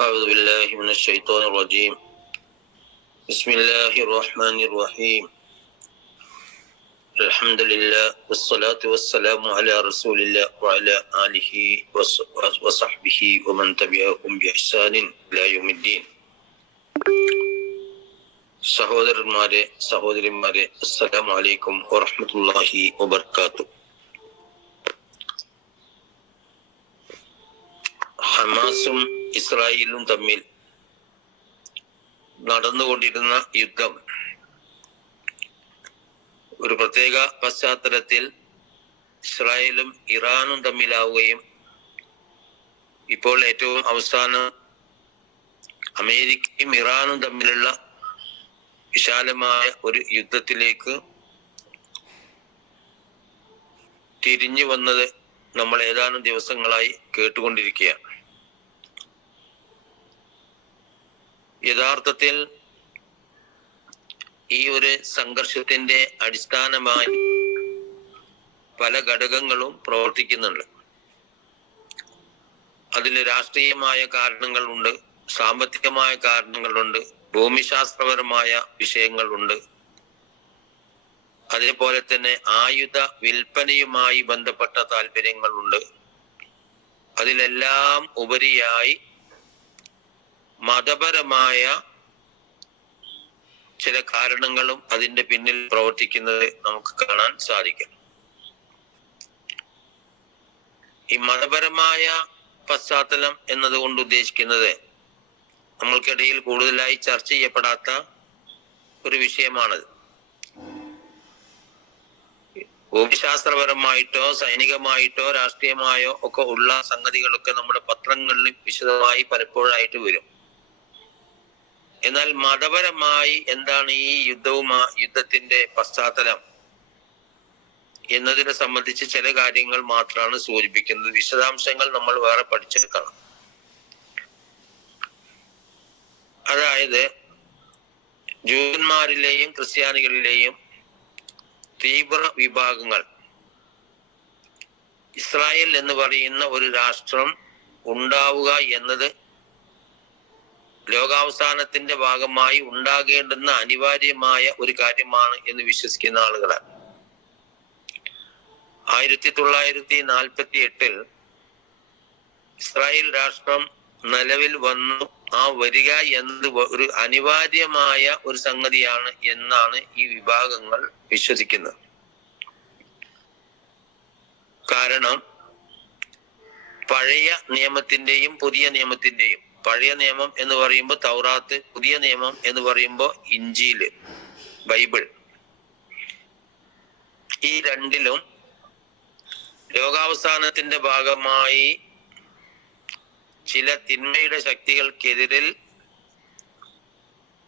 أعوذ بالله من الشيطان الرجيم بسم الله الرحمن الرحيم الحمد لله والصلاة والسلام على رسول الله وعلى آله وص- وصحبه ومن تبعهم بإحسان إلى يوم الدين സഹോദരന്മാരെ സഹോദരിമാരെ അസ്സലാമു അലൈക്കും വറഹ്മത്തുള്ളാഹി വബർക്കാത്തു ഹമാസും ഇസ്രായേലും തമ്മിൽ നടന്നുകൊണ്ടിരുന്ന യുദ്ധം. ഒരു പ്രത്യേക പശ്ചാത്തലത്തിൽ ഇസ്രായേലും ഇറാനും തമ്മിലാവുകയും ഇപ്പോൾ ഏറ്റവും അവസാനം അമേരിക്കയും ഇറാനും തമ്മിലുള്ള വിശാലമായ ഒരു യുദ്ധത്തിലേക്ക് തിരിഞ്ഞു വന്നത് നമ്മൾ ഏതാനും ദിവസങ്ങളായി കേട്ടുകൊണ്ടിരിക്കുകയാണ്. യഥാർത്ഥത്തിൽ ഈ ഒരു സംഘർഷത്തിന്റെ അടിസ്ഥാനമായി പല ഘടകങ്ങളും പ്രവർത്തിക്കുന്നുണ്ട്. അതിൽ രാഷ്ട്രീയമായ കാരണങ്ങളുണ്ട് സാമ്പത്തികമായ കാരണങ്ങളുണ്ട് ഭൂമിശാസ്ത്രപരമായ വിഷയങ്ങളുണ്ട് അതേപോലെ തന്നെ ആയുധ വിൽപ്പനയുമായി ബന്ധപ്പെട്ട താല്പര്യങ്ങളുണ്ട് അതിലെല്ലാം ഉപരിയായി മതപരമായ ചില കാരണങ്ങളും അതിന്റെ പിന്നിൽ പ്രവർത്തിക്കുന്നത് നമുക്ക് കാണാൻ സാധിക്കും. ഈ മതപരമായ പശ്ചാത്തലം എന്നതുകൊണ്ട് ഉദ്ദേശിക്കുന്നത് നമ്മൾക്കിടയിൽ കൂടുതലായി ചർച്ച ചെയ്യപ്പെടാത്ത ഒരു വിഷയമാണത് ഭൂമിശാസ്ത്രപരമായിട്ടോ സൈനികമായിട്ടോ രാഷ്ട്രീയമായോ ഒക്കെ ഉള്ള സംഗതികളൊക്കെ നമ്മുടെ പത്രങ്ങളിലും വിശദമായി പലപ്പോഴായിട്ട് വരും. എന്നാൽ മതപരമായി എന്താണ് ഈ യുദ്ധവും ആ യുദ്ധത്തിന്റെ പശ്ചാത്തലം എന്നതിനെ സംബന്ധിച്ച് ചില കാര്യങ്ങൾ മാത്രമാണ് സൂചിപ്പിക്കുന്നത്. വിശദാംശങ്ങൾ നമ്മൾ വേറെ പഠിച്ചെടുക്കണം. അതായത് ജൂതന്മാരിലെയും ക്രിസ്ത്യാനികളിലെയും തീവ്ര വിഭാഗങ്ങൾ ഇസ്രായേൽ എന്ന് പറയുന്ന ഒരു രാഷ്ട്രം ഉണ്ടാവുക എന്നത് ലോകാവസാനത്തിന്റെ ഭാഗമായി ഉണ്ടാകേണ്ടുന്ന അനിവാര്യമായ ഒരു കാര്യമാണ് എന്ന് വിശ്വസിക്കുന്ന ആളുകളാണ് ആയിരത്തി തൊള്ളായിരത്തി നാൽപ്പത്തി എട്ടിൽ ഇസ്രായേൽ രാഷ്ട്രം നിലവിൽ വന്നു. ആ വരിക എന്നത് ഒരു അനിവാര്യമായ ഒരു സംഗതിയാണ് എന്നാണ് ഈ വിഭാഗങ്ങൾ വിശ്വസിക്കുന്നത്. കാരണം പഴയ നിയമത്തിന്റെയും പുതിയ നിയമത്തിന്റെയും പഴയ നിയമം എന്ന് പറയുമ്പോൾ തൗറാത്ത് പുതിയ നിയമം എന്ന് പറയുമ്പോൾ ഇഞ്ചിയിൽ ബൈബിൾ. ഈ രണ്ടിലും ലോകാവസാനത്തിന്റെ ഭാഗമായി ചില തിന്മയുടെ ശക്തികൾക്കെതിരിൽ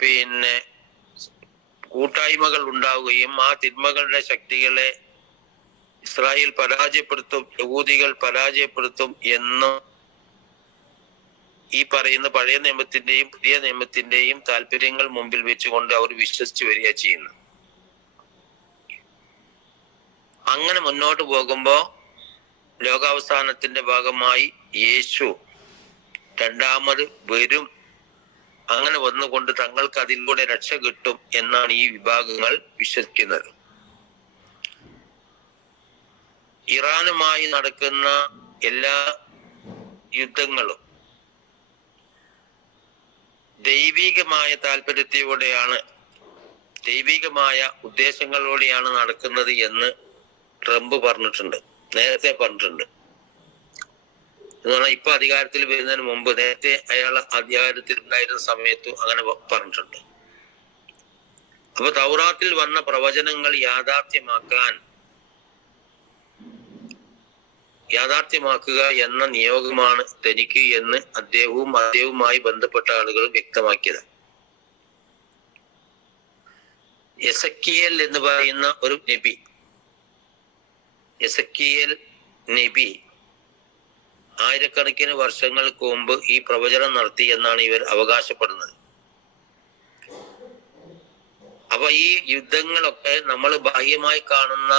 പിന്നെ കൂട്ടായ്മകൾ ഉണ്ടാവുകയും ആ തിന്മകളുടെ ശക്തികളെ ഇസ്രായേൽ പരാജയപ്പെടുത്തും യഹൂദികൾ പരാജയപ്പെടുത്തും എന്നും ഈ പറയുന്ന പഴയ നിയമത്തിന്റെയും പുതിയ നിയമത്തിന്റെയും താല്പര്യങ്ങൾ മുമ്പിൽ വെച്ചുകൊണ്ട് അവർ വിശ്വസിച്ചു വരിക ചെയ്യുന്നു. അങ്ങനെ മുന്നോട്ട് പോകുമ്പോ ലോകാവസാനത്തിന്റെ ഭാഗമായി യേശു രണ്ടാമത് വരും. അങ്ങനെ വന്നുകൊണ്ട് തങ്ങൾക്ക് അതിലൂടെ രക്ഷ കിട്ടും എന്നാണ് ഈ വിഭാഗങ്ങൾ വിശ്വസിക്കുന്നത്. ഇറാനുമായി നടക്കുന്ന എല്ലാ യുദ്ധങ്ങളും ദൈവികമായ താല്പര്യത്തോടെയാണ് ദൈവികമായ ഉദ്ദേശങ്ങളോടെയാണ് നടക്കുന്നത് എന്ന് ട്രംപ് പറഞ്ഞിട്ടുണ്ട് നേരത്തെ പറഞ്ഞിട്ടുണ്ട്. എന്ന് പറഞ്ഞാൽ ഇപ്പൊ അധികാരത്തിൽ വരുന്നതിന് മുമ്പ് നേരത്തെ അയാൾ അധികാരത്തിൽ ഉണ്ടായിരുന്ന സമയത്തും അങ്ങനെ പറഞ്ഞിട്ടുണ്ട്. അപ്പൊ തൗറാത്തിൽ വന്ന പ്രവചനങ്ങൾ യാഥാർത്ഥ്യമാക്കാൻ യാഥാർത്ഥ്യമാക്കുക എന്ന നിയോഗമാണ് തനിക്ക് എന്ന് അദ്ദേഹവും അദ്ദേഹവുമായി ബന്ധപ്പെട്ട ആളുകൾ വ്യക്തമാക്കിയത്. എസക്കിയൽ എന്ന് പറയുന്ന ഒരു നബി. എസക്കിയൽ നബി ആയിരക്കണക്കിന് വർഷങ്ങൾക്ക് മുമ്പ് ഈ പ്രവചനം നടത്തി എന്നാണ് ഇവർ അവകാശപ്പെടുന്നത്. അപ്പൊ ഈ യുദ്ധങ്ങളൊക്കെ നമ്മൾ ബാഹ്യമായി കാണുന്ന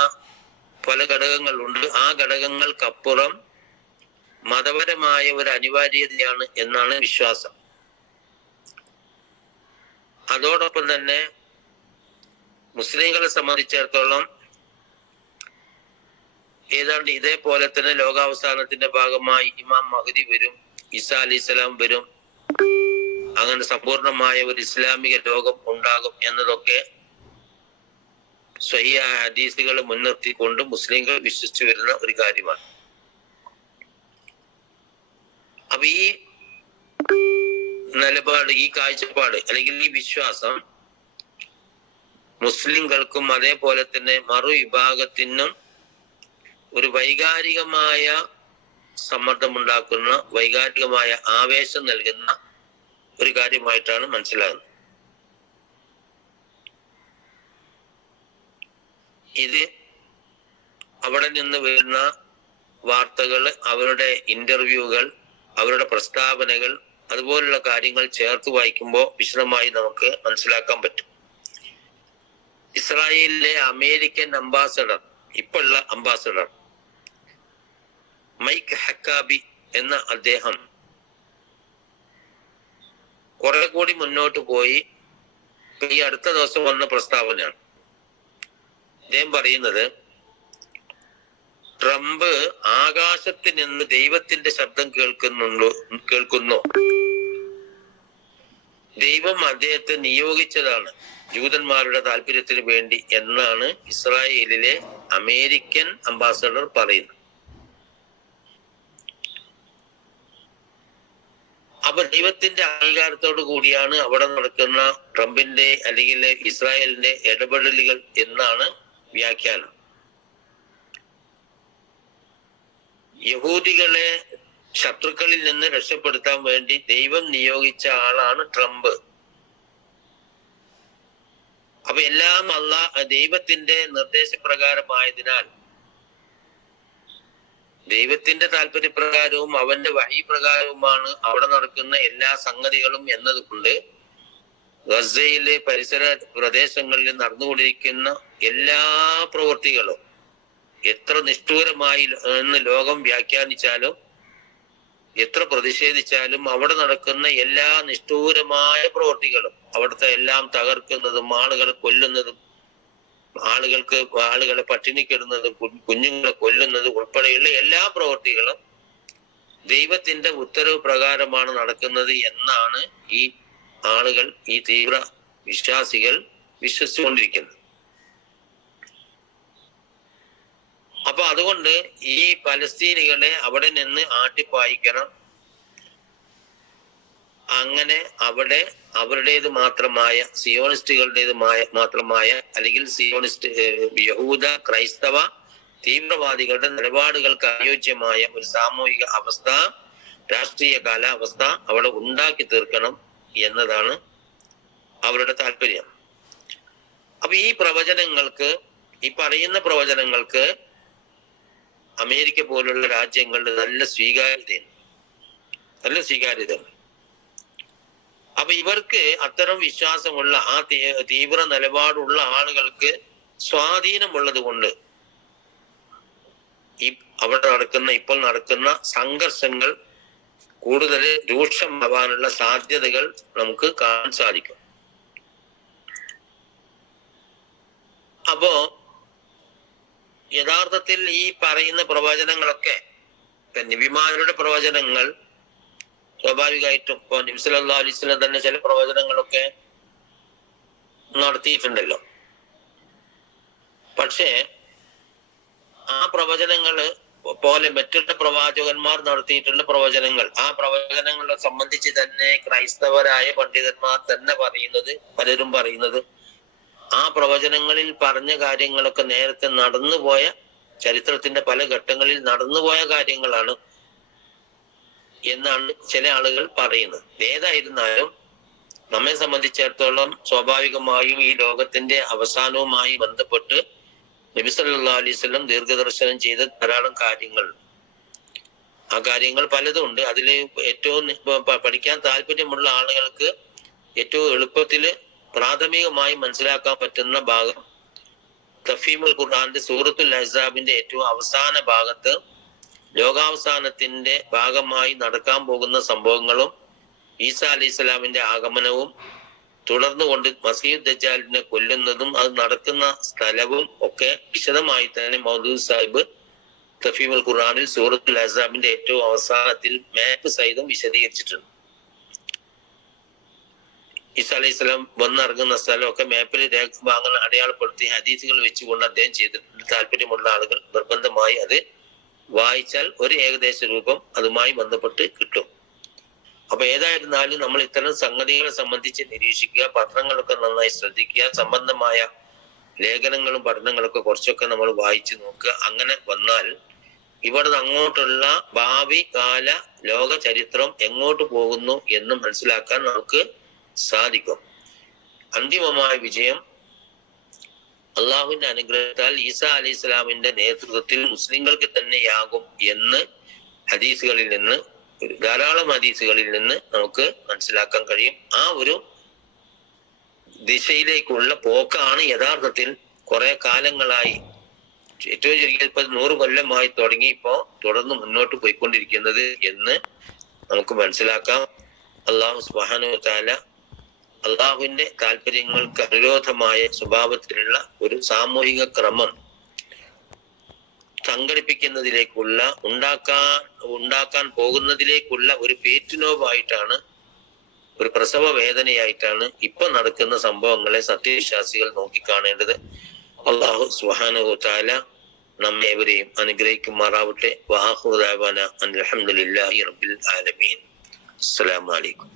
പല ഘടകങ്ങളുണ്ട്. ആ ഘടകങ്ങൾക്കപ്പുറം മതപരമായ ഒരു അനിവാര്യതയാണ് എന്നാണ് വിശ്വാസം. അതോടൊപ്പം തന്നെ മുസ്ലിങ്ങളെ സംബന്ധിച്ചിടത്തോളം ഏതാണ്ട് ഇതേപോലെ തന്നെ ലോകാവസാനത്തിന്റെ ഭാഗമായി ഇമാം മഹദി വരും ഈസാ അലി ഇസ്ലാം വരും. അങ്ങനെ സമ്പൂർണമായ ഒരു ഇസ്ലാമിക ലോകം ഉണ്ടാകും എന്നതൊക്കെ സ്വഹിയ ഹദീസുകൾ മുൻനിർത്തിക്കൊണ്ട് മുസ്ലിങ്ങൾ വിശ്വസിച്ചു വരുന്ന ഒരു കാര്യമാണ്. അപ്പൊ ഈ നിലപാട് ഈ കാഴ്ചപ്പാട് അല്ലെങ്കിൽ ഈ വിശ്വാസം മുസ്ലിങ്ങൾക്കും അതേപോലെ തന്നെ മറു വിഭാഗത്തിനും ഒരു വൈകാരികമായ സമ്മർദ്ദമുണ്ടാക്കുന്ന വൈകാരികമായ ആവേശം നൽകുന്ന ഒരു കാര്യമായിട്ടാണ് മനസ്സിലാകുന്നത്. ഇത് അവിടെ നിന്ന് വരുന്ന വാർത്തകൾ അവരുടെ ഇന്റർവ്യൂകൾ അവരുടെ പ്രസ്താവനകൾ അതുപോലുള്ള കാര്യങ്ങൾ ചേർത്ത് വായിക്കുമ്പോൾ വിശദമായി നമുക്ക് മനസ്സിലാക്കാൻ പറ്റും. ഇസ്രായേലിലെ അമേരിക്കൻ അംബാസഡർ ഇപ്പോഴുള്ള അംബാസഡർ മൈക്ക് ഹക്കാബി എന്ന അദ്ദേഹം കുറെ കൂടി മുന്നോട്ട് പോയി. ഈ അടുത്ത ദിവസം വന്ന പ്രസ്താവനയാണ്. അദ്ദേഹം പറയുന്നത് ട്രംപ് ആകാശത്ത് നിന്ന് ദൈവത്തിന്റെ ശബ്ദം കേൾക്കുന്നുണ്ടോ കേൾക്കുന്നു? ദൈവം അദ്ദേഹത്തെ നിയോഗിച്ചതാണ് ജൂതന്മാരുടെ താല്പര്യത്തിന് വേണ്ടി എന്നാണ് ഇസ്രായേലിലെ അമേരിക്കൻ അംബാസഡർ പറയുന്നത്. അപ്പൊ ദൈവത്തിന്റെ അംഗീകാരത്തോടു കൂടിയാണ് അവിടെ നടക്കുന്ന ട്രംപിന്റെ അല്ലെങ്കിൽ ഇസ്രായേലിന്റെ ഇടപെടലുകൾ എന്നാണ് വ്യാഖ്യാനം. യഹൂദികളെ ശത്രുക്കളിൽ നിന്ന് രക്ഷപ്പെടുത്താൻ വേണ്ടി ദൈവം നിയോഗിച്ച ആളാണ് ട്രംപ്. അപ്പൊ എല്ലാം അല്ല ദൈവത്തിന്റെ നിർദ്ദേശപ്രകാരമായതിനാൽ ദൈവത്തിന്റെ താല്പര്യപ്രകാരവും അവന്റെ വഴി പ്രകാരവുമാണ് അവിടെ നടക്കുന്ന എല്ലാ സംഗതികളും എന്നതുകൊണ്ട് ഗസയിലെ പരിസര പ്രദേശങ്ങളിൽ നടന്നുകൊണ്ടിരിക്കുന്ന എല്ലാ പ്രവൃത്തികളും എത്ര നിഷ്ഠൂരമായി എന്ന് ലോകം വ്യാഖ്യാനിച്ചാലും എത്ര പ്രതിഷേധിച്ചാലും അവിടെ നടക്കുന്ന എല്ലാ നിഷ്ഠൂരമായ പ്രവൃത്തികളും അവിടുത്തെ എല്ലാം തകർക്കുന്നതും ആളുകളെ കൊല്ലുന്നതും ആളുകൾക്ക് ആളുകളെ പട്ടിണിക്കിടുന്നതും കുഞ്ഞുങ്ങളെ കൊല്ലുന്നതും ഉൾപ്പെടെയുള്ള എല്ലാ പ്രവൃത്തികളും ദൈവത്തിന്റെ ഉത്തരവ് പ്രകാരമാണ് നടക്കുന്നത് എന്നാണ് ഈ ആളുകൾ ഈ തീവ്ര വിശ്വാസികൾ വിശ്വസിച്ചുകൊണ്ടിരിക്കുന്നത്. അപ്പൊ അതുകൊണ്ട് ഈ പലസ്തീനികളെ അവിടെ നിന്ന് ആട്ടിപ്പായിക്കണം. അങ്ങനെ അവിടെ അവരുടേത് മാത്രമായ സിയോണിസ്റ്റുകളുടേത് മാത്രമായ അല്ലെങ്കിൽ സിയോണിസ്റ്റ് യഹൂദ ക്രൈസ്തവ തീവ്രവാദികളുടെ നിലപാടുകൾക്ക് അനുയോജ്യമായ ഒരു സാമൂഹിക അവസ്ഥ രാഷ്ട്രീയ കാലാവസ്ഥ അവിടെ ഉണ്ടാക്കി തീർക്കണം എന്നതാണ് അവരുടെ താല്പര്യം. അപ്പൊ ഈ പ്രവചനങ്ങൾക്ക് ഈ പറയുന്ന പ്രവചനങ്ങൾക്ക് അമേരിക്ക പോലുള്ള രാജ്യങ്ങളിൽ നല്ല സ്വീകാര്യതയുണ്ട് നല്ല സ്വീകാര്യത. അപ്പൊ ഇവർക്ക് അത്തരം വിശ്വാസമുള്ള ആ തീവ്ര നിലപാടുള്ള ആളുകൾക്ക് സ്വാധീനമുള്ളത് കൊണ്ട് ഈ അവിടെ നടക്കുന്ന ഇപ്പോൾ നടക്കുന്ന സംഘർഷങ്ങൾ കൂടുതൽ രൂക്ഷമാവാനുള്ള സാധ്യതകൾ നമുക്ക് കാണാൻ സാധിക്കും. അപ്പോ യഥാർത്ഥത്തിൽ ഈ പറയുന്ന പ്രവചനങ്ങളൊക്കെ നബിമാരുടെ പ്രവചനങ്ങൾ സ്വാഭാവികമായിട്ടും ഇപ്പൊ നബിസല്ലാ അലൈസ്ലം തന്നെ ചില പ്രവചനങ്ങളൊക്കെ നടത്തിയിട്ടുണ്ടല്ലോ. പക്ഷേ ആ പ്രവചനങ്ങൾ പോലെ മറ്റുള്ള പ്രവാചകന്മാർ നടത്തിയിട്ടുള്ള പ്രവചനങ്ങൾ ആ പ്രവചനങ്ങളെ സംബന്ധിച്ച് തന്നെ ക്രൈസ്തവരായ പണ്ഡിതന്മാർ തന്നെ പറയുന്നത് പലരും പറയുന്നത് ആ പ്രവചനങ്ങളിൽ പറഞ്ഞ കാര്യങ്ങളൊക്കെ നേരത്തെ നടന്നുപോയ ചരിത്രത്തിന്റെ പല ഘട്ടങ്ങളിൽ നടന്നുപോയ കാര്യങ്ങളാണ് എന്നാണ് ചില ആളുകൾ പറയുന്നത്. ഏതായിരുന്നാലും നമ്മെ സംബന്ധിച്ചിടത്തോളം സ്വാഭാവികമായും ഈ ലോകത്തിന്റെ അവസാനവുമായി ബന്ധപ്പെട്ട് നബി സല്ലല്ലാഹു അലൈഹി വസല്ലം ദീർഘദർശനം ചെയ്ത ധാരാളം കാര്യങ്ങൾ. ആ കാര്യങ്ങൾ പലതും ഉണ്ട്. അതിൽ ഏറ്റവും പഠിക്കാൻ താല്പര്യമുള്ള ആളുകൾക്ക് ഏറ്റവും എളുപ്പത്തിൽ പ്രാഥമികമായി മനസ്സിലാക്കാൻ പറ്റുന്ന ഭാഗം തഫീമുൽ ഖുർആാന്റെ സൂറത്തുൽ അഹ്സാബിന്റെ ഏറ്റവും അവസാന ഭാഗത്ത് ലോകാവസാനത്തിന്റെ ഭാഗമായി നടക്കാൻ പോകുന്ന സംഭവങ്ങളും ഈസ അലി ഇസ്ലാമിന്റെ ആഗമനവും തുടർന്നുകൊണ്ട് മസീദ് ദജാലിനെ കൊല്ലുന്നതും അത് നടക്കുന്ന സ്ഥലവും ഒക്കെ വിശദമായി തന്നെ മൗദൂദ് സാഹിബ് തഫീമുൽ ഖുർആാനിൽ സൂറത്തുൽ അഹ്സാബിന്റെ ഏറ്റവും അവസാനത്തിൽ മാപ്പ് സഹിതം വിശദീകരിച്ചിട്ടുണ്ട്. ഈസ അലൈഹി സ്വലാം വന്നിറങ്ങുന്ന സ്ഥലമൊക്കെ മാപ്പിൽ രേഖ ഭാഗങ്ങൾ അടയാളപ്പെടുത്തി ഹദീസുകൾ വെച്ചുകൊണ്ട് അദ്ദേഹം ചെയ്തിട്ടുണ്ട്. താല്പര്യമുള്ള ആളുകൾ നിർബന്ധമായി അത് വായിച്ചാൽ ഒരു ഏകദേശ രൂപം അതുമായി ബന്ധപ്പെട്ട് കിട്ടും. അപ്പൊ ഏതായിരുന്നാലും നമ്മൾ ഇത്തരം സംഗതികളെ സംബന്ധിച്ച് നിരീക്ഷിക്കുക പത്രങ്ങളൊക്കെ നന്നായി ശ്രദ്ധിക്കുക സംബന്ധമായ ലേഖനങ്ങളും പഠനങ്ങളൊക്കെ കുറച്ചൊക്കെ നമ്മൾ വായിച്ചു നോക്കുക. അങ്ങനെ വന്നാൽ ഇവിടുന്ന് അങ്ങോട്ടുള്ള ഭാവി കാല ലോക ചരിത്രം എങ്ങോട്ട് പോകുന്നു എന്ന് മനസ്സിലാക്കാൻ നമുക്ക് സാധിക്കും. അന്തിമമായ വിജയം അള്ളാഹുവിന്റെ അനുഗ്രഹത്താൽ ഈസ അലി ഇസ്ലാമിന്റെ നേതൃത്വത്തിൽ മുസ്ലിങ്ങൾക്ക് തന്നെയാകും എന്ന് ഹദീസുകളിൽ നിന്ന് ധാരാളം ഹദീസുകളിൽ നിന്ന് നമുക്ക് മനസ്സിലാക്കാൻ കഴിയും. ആ ഒരു ദിശയിലേക്കുള്ള പോക്കാണ് യഥാർത്ഥത്തിൽ കുറെ കാലങ്ങളായി ഏറ്റവും ചെറിയ ഇപ്പൊ നൂറ് കൊല്ലമായി തുടങ്ങി ഇപ്പോ തുടർന്ന് മുന്നോട്ട് പോയിക്കൊണ്ടിരിക്കുന്നത് എന്ന് നമുക്ക് മനസ്സിലാക്കാം. അള്ളാഹു സുബാനു താല അള്ളാഹുവിന്റെ താല്പര്യങ്ങൾക്ക് അനുരോധമായ സ്വഭാവത്തിലുള്ള ഒരു സാമൂഹിക ക്രമം സംഘടിപ്പിക്കുന്നതിലേക്കുള്ള ഉണ്ടാക്കാൻ ഉണ്ടാക്കാൻ പോകുന്നതിലേക്കുള്ള ഒരു പേറ്റുനോവായിട്ടാണ് ഒരു പ്രസവ വേദനയായിട്ടാണ് ഇപ്പൊ നടക്കുന്ന സംഭവങ്ങളെ സത്യവിശ്വാസികൾ നോക്കിക്കാണേണ്ടത്. അള്ളാഹു സുഹാനുഹുത്താല താല നമ്മേവരെയും അനുഗ്രഹിക്കുമാറാവട്ടെ. വാഹുദാന അലഹമുല്ലാഹി റബ്ബിൽ ആലമീൻ. അസ്സലാമു അലൈക്കും.